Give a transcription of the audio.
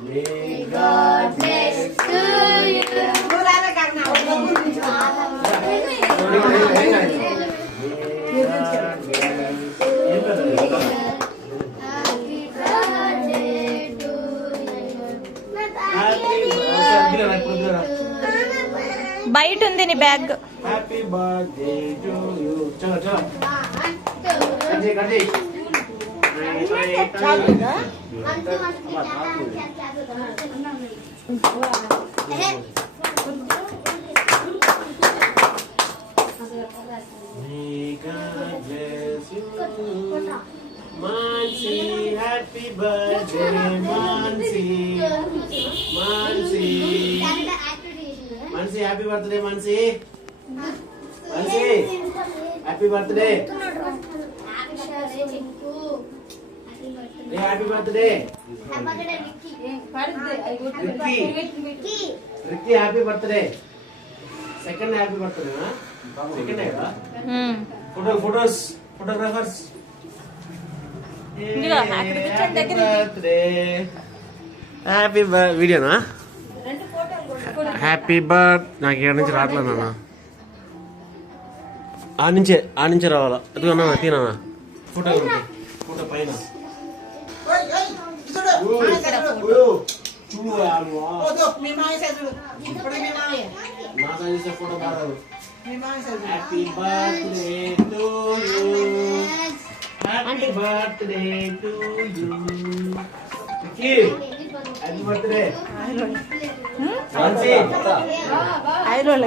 May God bless to you. బయట ఉంది నీ bag. Happy birthday to you. చలో చలో కట్ చేయి May God bless you. Mansi, happy birthday, Mansi. Mansi. Mansi, happy birthday, Mansi. Mansi, happy birthday. Hey, happy birthday. Ricky, happy birthday. Second happy birthday, huh? Second day, huh? Photographers. Happy birthday. Happy birthday. Video, na? Happy birthday. నాకు ఇక్కడ నుంచి రావట్లేదు నాన్న. ఆ నుంచే రావాలా. అదిగో నాన్న తీనా ఫోటో పైన. Happy birthday to you. Happy birthday to you. Happy birthday. ఐరోళ్ళ